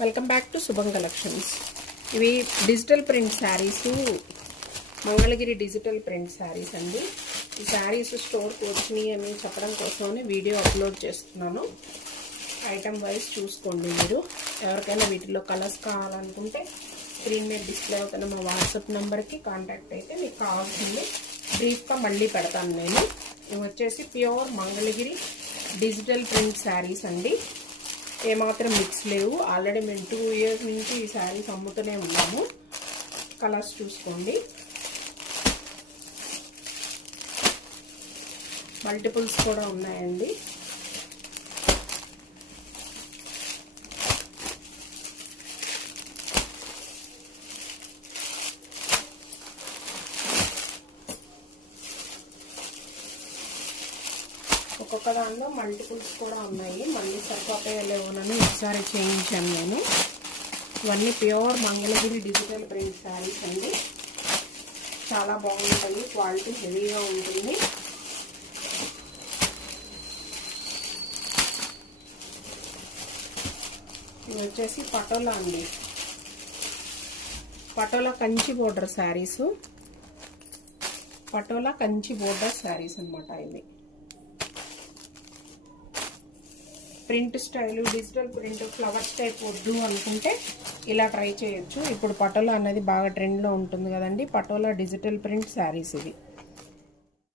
Welcome back to శుభం collections. ఇవి digital print saris, Mangalagiri digital print saris అండి. ఈ శారీస్ స్టోర్కి వచ్చినాయి అని చెప్పడం కోసమని వీడియో అప్లోడ్ చేస్తున్నాను. ఐటమ్ వైజ్ చూసుకోండి. మీరు ఎవరికైనా వీటిలో కలర్స్ కావాలనుకుంటే స్క్రీన్ మీద డిస్ప్లే అవుతున్న మా వాట్సాప్ నెంబర్కి కాంటాక్ట్ అయితే మీకు కావాల్సింది బ్రీఫ్గా మళ్ళీ పెడతాను నేను. ఇవి వచ్చేసి pure Mangalagiri digital print saris అండి. ఏమాత్రం మిక్స్ లేవు. ఆల్రెడీ మేము 2 years నుంచి ఈ శారీస్ అమ్ముతూనే ఉన్నాము. కలర్స్ చూసుకోండి. మల్టిపుల్స్ కూడా ఉన్నాయండి. ఒక్కొక్క దానిలో మల్టిపుల్స్ కూడా ఉన్నాయి. మళ్ళీ సరిపోతాయలేవునని ఒకసారి చేయించాను నేను. ఇవన్నీ pure Mangalagiri digital print saris అండి. చాలా బాగుంటాయి. క్వాలిటీ హెవీగా ఉంటుంది. ఇవి వచ్చేసి పటోలా అండి. పటోలా కంచి బోర్డర్ శారీస్. పటోలా కంచి బోర్డర్ శారీస్ అనమాట. ఇది print style, digital print, flowers type వద్దు అనుకుంటే ఇలా ట్రై చేయొచ్చు. ఇప్పుడు పటోలా అనేది బాగా ట్రెండ్లో ఉంటుంది కదండి. పటోలా డిజిటల్ ప్రింట్ శారీస్ ఇవి.